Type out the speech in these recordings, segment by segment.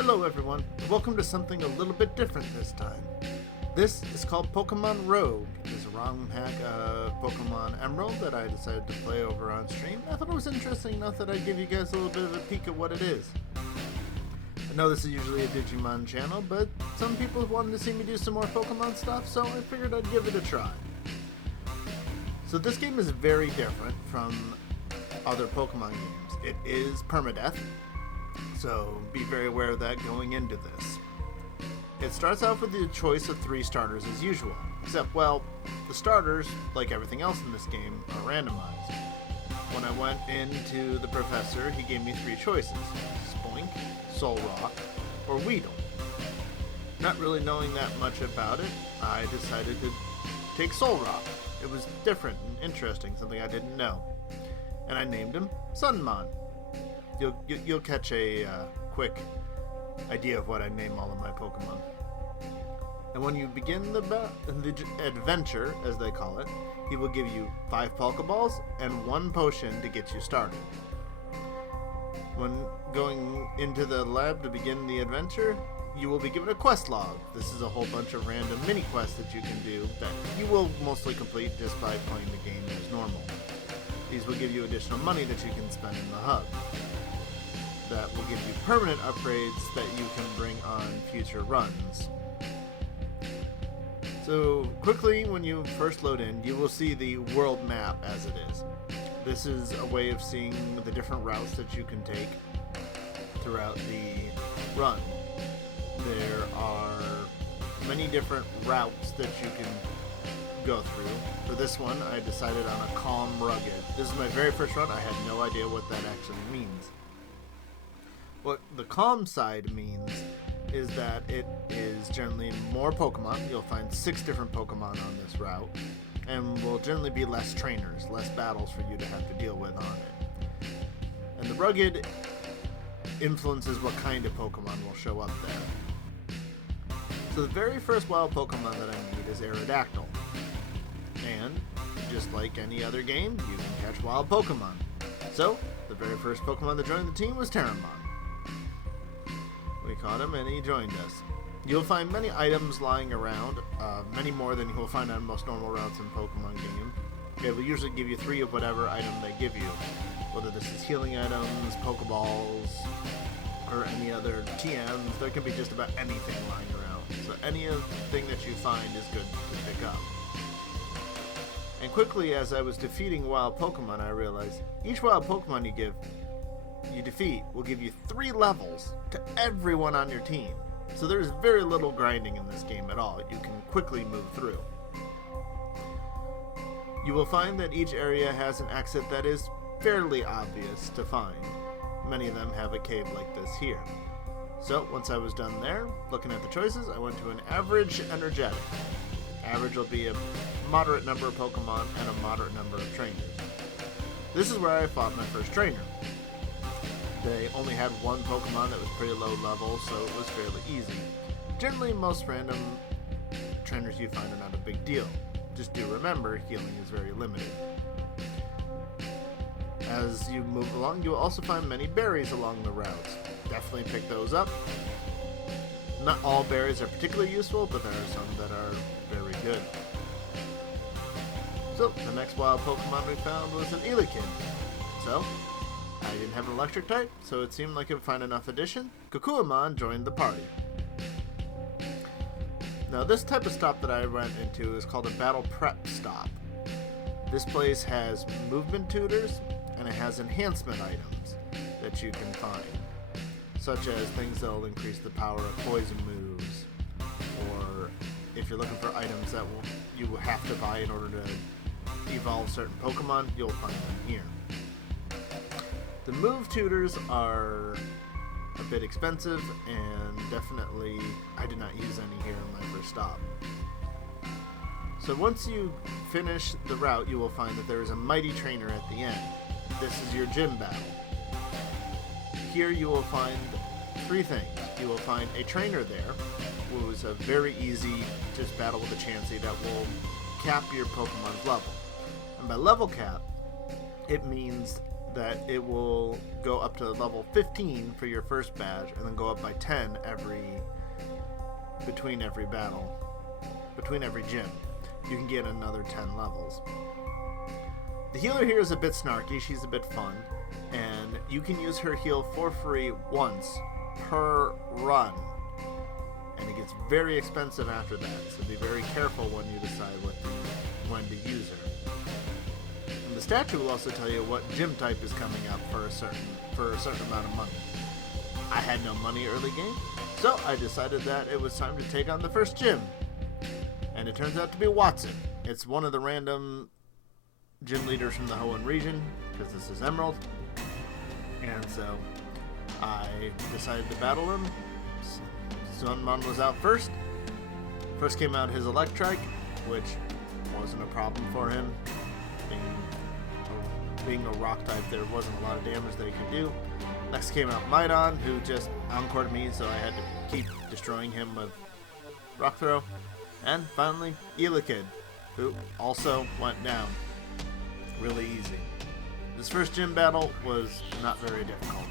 Hello everyone, and welcome to something a little bit different this time. This is called Pokemon Rogue. It is a ROM hack of Pokemon Emerald that I decided to play over on stream. I thought it was interesting enough that I'd give you guys a little bit of a peek at what it is. I know this is usually a Digimon channel, but some people wanted to see me do some more Pokemon stuff, so I figured I'd give it a try. So this game is very different from other Pokemon games. It is permadeath, so be very aware of that going into this. It starts off with the choice of 3 starters as usual, except, well, the starters, like everything else in this game, are randomized. When I went into the professor, he gave me 3 choices: Spoink, Solrock, or Weedle. Not really knowing that much about it, I decided to take Solrock. It was different and interesting, something I didn't know. And I named him Sunmon. You'll catch a quick idea of what I name all of my Pokemon. And when you begin the adventure, as they call it, he will give you 5 Pokeballs and 1 potion to get you started. When going into the lab to begin the adventure, you will be given a quest log. This is a whole bunch of random mini quests that you can do that you will mostly complete just by playing the game as normal. These will give you additional money that you can spend in the hub. That will give you permanent upgrades that you can bring on future runs. So quickly, when you first load in, you will see the world map as it is. This is a way of seeing the different routes that you can take throughout the run. There are many different routes that you can go through. For this one, I decided on a calm rugged. This is my very first run. I had no idea what that actually means. What the calm side means is that it is generally more Pokemon. You'll find 6 different Pokemon on this route, and will generally be less trainers, less battles for you to have to deal with on it. And the rugged influences what kind of Pokemon will show up there. So the very first wild Pokemon that I need is Aerodactyl. And, just like any other game, you can catch wild Pokemon. So, the very first Pokemon that joined the team was Terramon. We caught him and he joined us. You'll find many items lying around, many more than you will find on most normal routes in Pokemon game. It will usually give you 3 of whatever item they give you. Whether this is healing items, Pokeballs, or any other TMs, there can be just about anything lying around. So anything that you find is good to pick up. And quickly, as I was defeating wild Pokemon, I realized each wild Pokemon you defeat will give you 3 levels to everyone on your team. So there's very little grinding in this game at all. You can quickly move through. You will find that each area has an exit that is fairly obvious to find. Many of them have a cave like this here. So once I was done there, looking at the choices, I went to an average energetic. Average will be a moderate number of Pokemon and a moderate number of trainers. This is where I fought my first trainer. They only had 1 Pokemon that was pretty low level, so it was fairly easy. Generally, most random trainers you find are not a big deal. Just do remember, healing is very limited. As you move along, you will also find many berries along the routes. Definitely pick those up. Not all berries are particularly useful, but there are some that are very good. So, the next wild Pokemon we found was an Elekid. So, I didn't have an electric type, so it seemed like it would find enough addition. Kukuamon joined the party. Now, this type of stop that I went into is called a battle prep stop. This place has movement tutors, and it has enhancement items that you can find, such as things that will increase the power of poison moves, or if you're looking for items that you will have to buy in order to evolve certain Pokemon, you'll find them here. The move tutors are a bit expensive, and definitely I did not use any here in my first stop. So once you finish the route, you will find that there is a mighty trainer at the end. This is your gym battle. Here you will find 3 things. You will find a trainer there, who is a very easy just battle with a Chansey that will cap your Pokemon's level. And by level cap, it means that it will go up to level 15 for your first badge, and then go up by 10 between every battle, between every gym. You can get another 10 levels. The healer here is a bit snarky, she's a bit fun, and you can use her heal for free once per run. And it gets very expensive after that, so be very careful when you decide when to use her. And the statue will also tell you what gym type is coming up for a certain amount of money. I had no money early game, so I decided that it was time to take on the first gym. And it turns out to be Watson. It's one of the random gym leaders from the Hoenn region, because this is Emerald. And so I decided to battle him. Sunmon was out first. First came out his Electrike, which wasn't a problem for him. Being a rock type, there wasn't a lot of damage they could do. Next came out Maidon, who just encored me, so I had to keep destroying him with Rock Throw. And finally, Elekid, who also went down really easy. This first gym battle was not very difficult.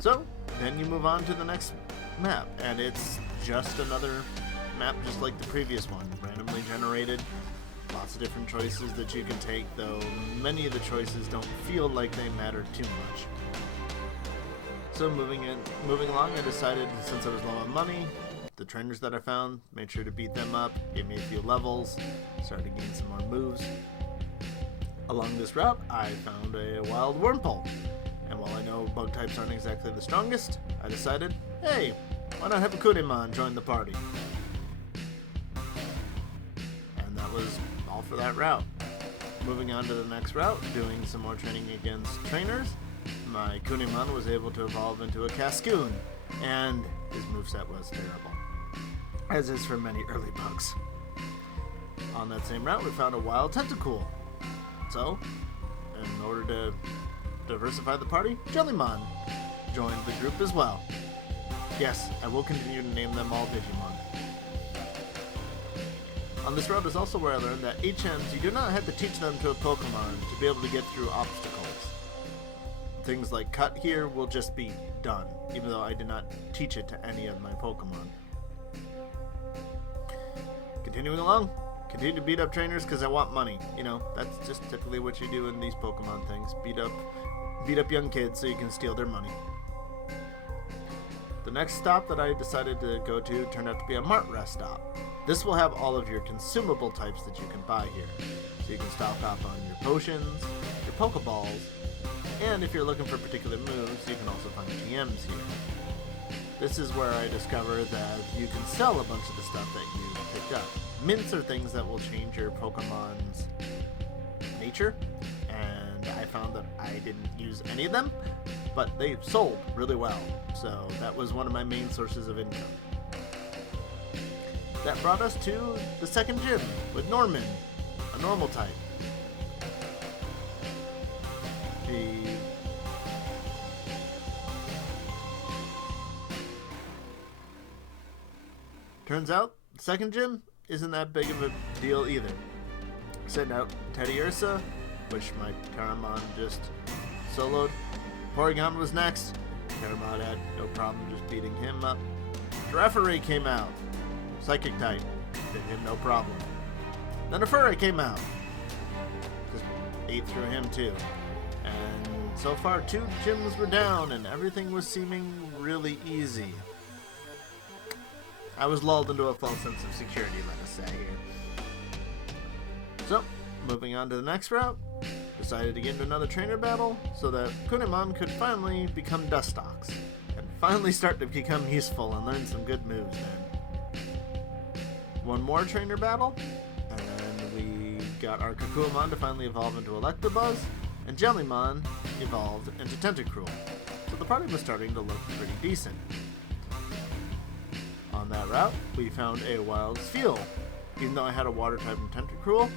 So, then you move on to the next map, and it's just another map just like the previous one, randomly generated. Lots of different choices that you can take, though many of the choices don't feel like they matter too much. So moving along, I decided, since I was low on money, the trainers that I found, made sure to beat them up, gave me a few levels, started to gain some more moves. Along this route, I found a wild Wurmple. And while I know bug types aren't exactly the strongest, I decided, hey, why not have a Kunimon join the party? And that was all for that route. Moving on to the next route, doing some more training against trainers, my Kunimon was able to evolve into a Cascoon, and his moveset was terrible, as is for many early bugs. On that same route, we found a wild Tentacool. So, in order to diversify the party, Jellymon joined the group as well. Yes, I will continue to name them all Digimon. On this route is also where I learned that HMs, you do not have to teach them to a Pokemon to be able to get through obstacles. Things like Cut here will just be done, even though I did not teach it to any of my Pokemon. Continuing along, continue to beat up trainers because I want money. You know, that's just typically what you do in these Pokemon things. Beat up young kids so you can steal their money. The next stop that I decided to go to turned out to be a Mart Rest stop. This will have all of your consumable types that you can buy here. So you can stock up on your potions, your Pokeballs, and if you're looking for particular moves, you can also find GMs here. This is where I discovered that you can sell a bunch of the stuff that you picked up. Mints are things that will change your Pokemon's nature, and I found that I didn't use any of them, but they sold really well, so that was one of my main sources of income. That brought us to the second gym with Norman, a normal type. Turns out, the second gym isn't that big of a deal either. Sent out Teddiursa, which my Terramon just soloed. Porygon was next. Terramon had no problem just beating him up. Girafarig came out. Psychic type. Did him no problem. Then a Furry came out. Just ate through him too. And so far 2 gyms were down and everything was seeming really easy. I was lulled into a false sense of security, let us say here. So, moving on to the next route, decided to get into another trainer battle so that Kunimon could finally become Dustox and finally start to become useful and learn some good moves then. One more trainer battle, and then we got our Kakuamon to finally evolve into Electabuzz, and Jellymon evolved into Tentacruel. So the party was starting to look pretty decent. On that route, we found a wild Spheal. Even though I had a water type in Tentacruel,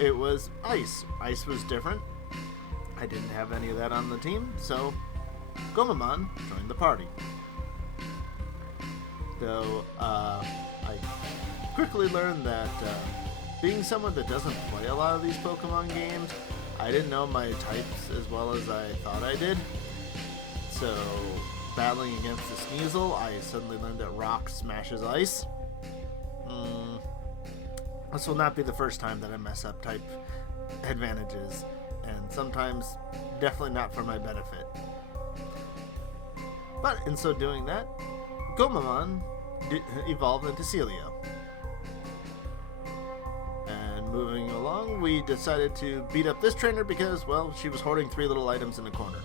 it was ice. Ice was different. I didn't have any of that on the team, so Gomamon joined the party. Though I quickly learned that being someone that doesn't play a lot of these Pokemon games, I didn't know my types as well as I thought I did. So, battling against the Sneasel, I suddenly learned that Rock smashes ice. This will not be the first time that I mess up type advantages, and sometimes definitely not for my benefit. But in so doing that, Gomamon evolved into Celio. And moving along, we decided to beat up this trainer because, well, she was hoarding 3 little items in the corner.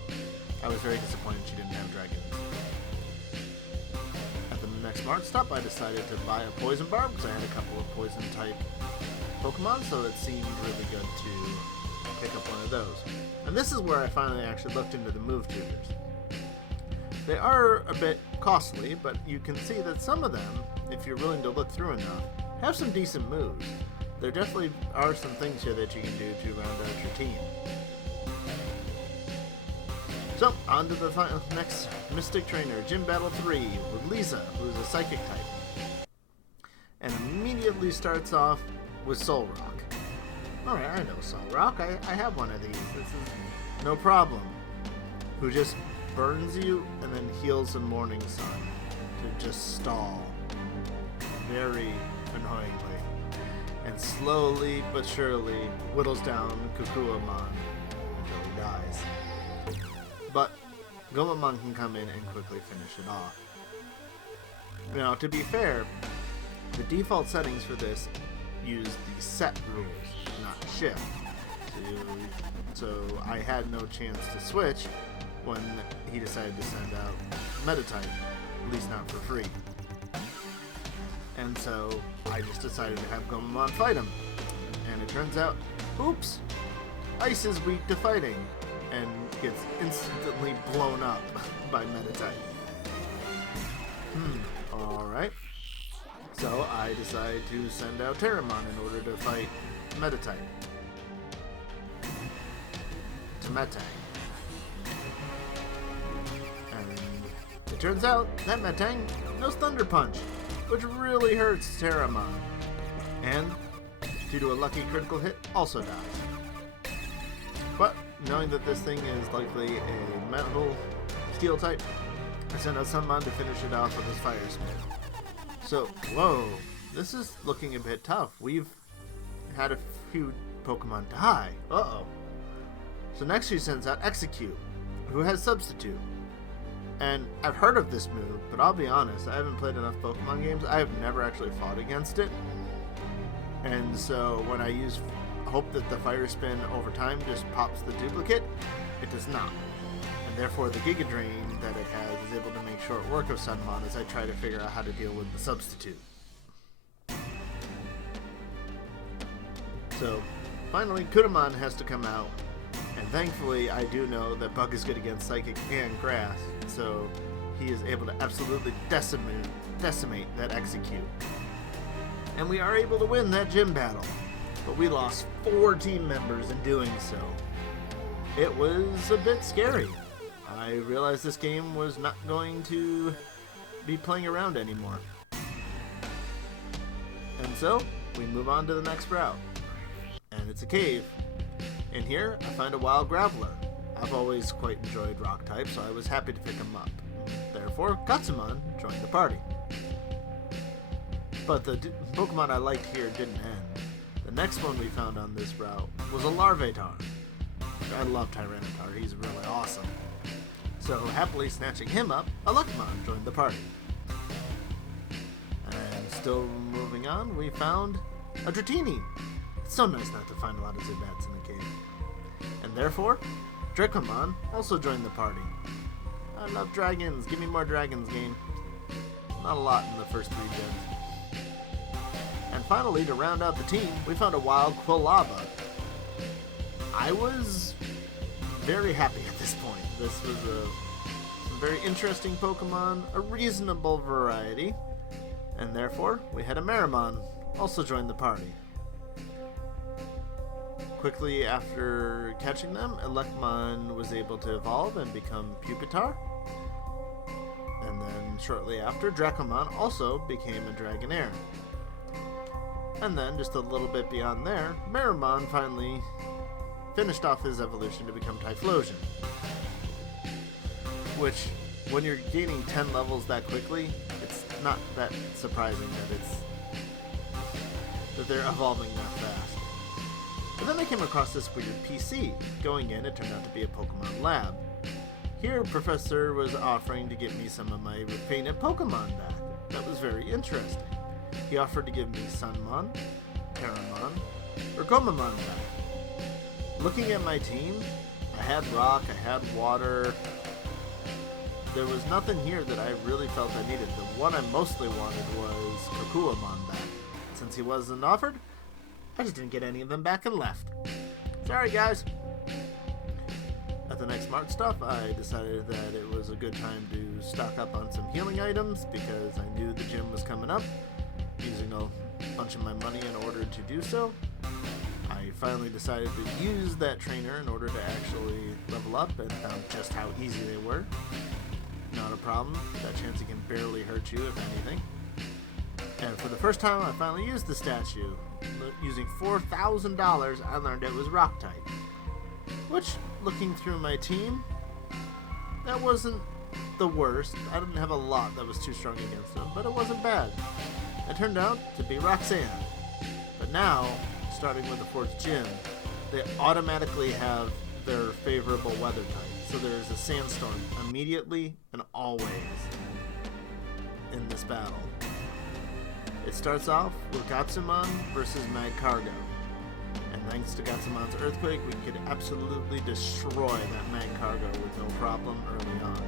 I was very disappointed she didn't have dragons. At the next Mart stop, I decided to buy a Poison Barb because I had a couple of Poison type Pokemon, so it seemed really good to pick up one of those. And this is where I finally actually looked into the move tutors. They are a bit costly, but you can see that some of them, if you're willing to look through enough, have some decent moves. There definitely are some things here that you can do to round out your team. So, on to the next Mystic Trainer, Gym Battle 3, with Lisa, who's a Psychic type. And immediately starts off with Soul Rock. Alright, I know Soul Rock. I have one of these. This is no problem. Who just burns you and then heals in Morning Sun to just stall. Very annoyingly. And slowly but surely whittles down Kukuamon until he dies. But Gomamon can come in and quickly finish it off. Now, to be fair, the default settings for this use the set rules, not shift. So I had no chance to switch when he decided to send out Metatype, at least not for free. And so I just decided to have Gomamon fight him. And it turns out, oops, Ice is weak to fighting, and gets instantly blown up by Metatype. Alright. So I decide to send out Terramon in order to fight Metatype. To Metang. And it turns out that Metang knows Thunder Punch, which really hurts Terramon. And, due to a lucky critical hit, also dies. But, knowing that this thing is likely a metal steel type, I sent out Sunmon to finish it off with his Fire Spin. So, whoa, this is looking a bit tough. We've had a few Pokemon die. Uh-oh. So next she sends out Execute, who has Substitute. And I've heard of this move, but I'll be honest, I haven't played enough Pokemon games. I have never actually fought against it. And so when I hope that the Fire Spin over time just pops the duplicate, it does not. And therefore the Giga Drain that it has is able to make short work of Sunmon as I try to figure out how to deal with the Substitute. So finally Kudamon has to come out, and thankfully I do know that Bug is good against Psychic and Grass, so he is able to absolutely decimate that Execute. And we are able to win that gym battle. But we lost 4 team members in doing so. It was a bit scary. I realized this game was not going to be playing around anymore. And so, we move on to the next route. And it's a cave. In here, I find a wild Graveler. I've always quite enjoyed rock types, so I was happy to pick him up. Therefore, Gatsumon joined the party. But the Pokemon I liked here didn't end. The next one we found on this route was a Larvitar. I love Tyranitar, he's really awesome. So, happily snatching him up, a Lucamon joined the party. And still moving on, we found a Dratini. It's so nice not to find a lot of Zubats in the cave. And therefore, Dracomon also joined the party. I love dragons, give me more dragons, game. Not a lot in the first 3 gens. And finally, to round out the team, we found a wild Quilava. I was very happy at this point. This was a very interesting Pokemon, a reasonable variety, and therefore, we had a Marimon also join the party. Quickly after catching them, Elecmon was able to evolve and become Pupitar. And then shortly after, Dracomon also became a Dragonair. And then, just a little bit beyond there, Marimon finally finished off his evolution to become Typhlosion. Which, when you're gaining 10 levels that quickly, it's not that surprising that they're evolving that fast. But then I came across this weird PC. Going in, it turned out to be a Pokemon lab. Here, Professor was offering to get me some of my fainted Pokemon back. That was very interesting. He offered to give me Sunmon, Terramon, or Gomamon back. Looking at my team, I had Rock, I had Water. There was nothing here that I really felt I needed. The one I mostly wanted was Kokuamon back. Since he wasn't offered, I just didn't get any of them back and left. Sorry, guys. At the next Mart stop, I decided that it was a good time to stock up on some healing items because I knew the gym was coming up, using a bunch of my money in order to do so. I finally decided to use that trainer in order to actually level up and found just how easy they were. Not a problem. That Chansey can barely hurt you, if anything. And for the first time, I finally used the statue. Using $4,000, I learned it was Rock type. Which, looking through my team, that wasn't the worst. I didn't have a lot that was too strong against them, but it wasn't bad. It turned out to be Roxanne. But now, starting with the 4th gym, they automatically have their favorable weather type. So there's a sandstorm immediately and always in this battle. It starts off with Gatsumon versus Magcargo. And thanks to Gatsumon's Earthquake, we could absolutely destroy that Magcargo with no problem early on.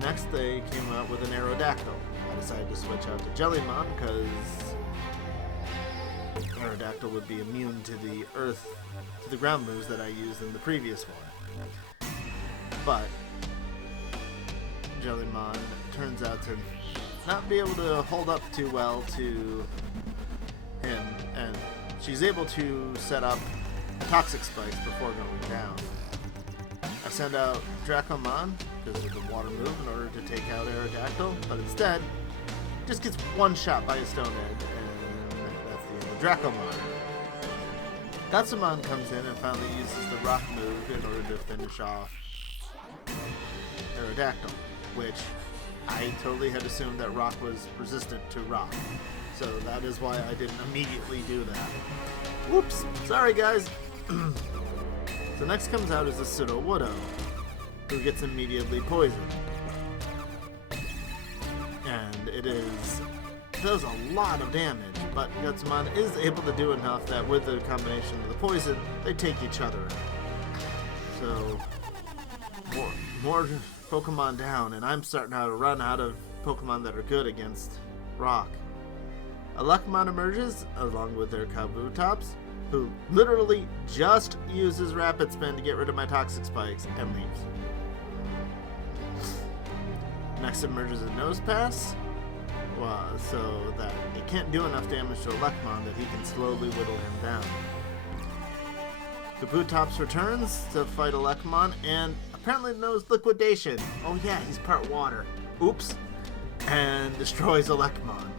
Next, they came out with an Aerodactyl. I decided to switch out to Jellymon because Aerodactyl would be immune to the ground moves that I used in the previous one. But Jellymon turns out to not be able to hold up too well to him, and she's able to set up Toxic Spikes before going down. I send out Dracomon because of the water move in order to take out Aerodactyl, but instead just gets one shot by a Stone Edge, and that's the end of Dracomon. Gatsumon comes in and finally uses the Rock move in order to finish off Aerodactyl, which I totally had assumed that Rock was resistant to Rock. So that is why I didn't immediately do that. Whoops! Sorry, guys! So next comes out is a Sudowoodo, who gets immediately poisoned. And it does a lot of damage, but Gatsumon is able to do enough that with the combination of the poison, they take each other out. So, more Pokemon down, and I'm starting to run out of Pokemon that are good against Rock. A Luckamon emerges, along with their Kabutops, who literally just uses Rapid Spin to get rid of my Toxic Spikes and leaves. Next emerges a Nosepass, so that it can't do enough damage to a Luckamon that he can slowly whittle him down. Kabutops returns to fight a Luckamon and apparently knows Liquidation. Oh yeah, he's part water. Oops. And destroys a Luckamon.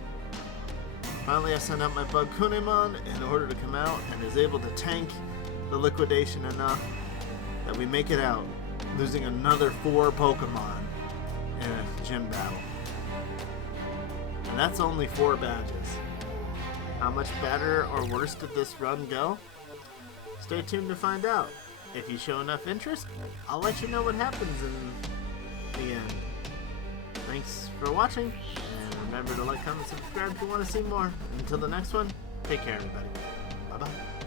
Finally, I send out my Bug Kunemon in order to come out and is able to tank the Liquidation enough that we make it out, losing another 4 Pokemon in a gym battle. And that's only 4 badges. How much better or worse did this run go? Stay tuned to find out. If you show enough interest, I'll let you know what happens in the end. Thanks for watching, and remember to like, comment, subscribe if you want to see more. Until the next one, take care everybody. Bye-bye.